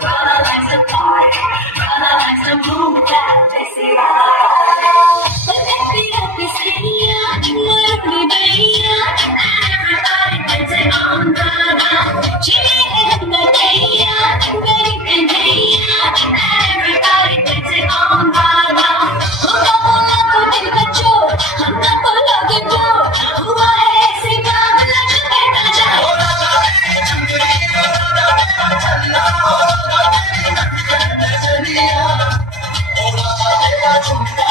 Brother likes to party, brother likes to move that sexy body. Everybody dancing on the ground. Everybody dancing on the ground. Huआ है ऐसी बाबला जो कहता जाए. Chumke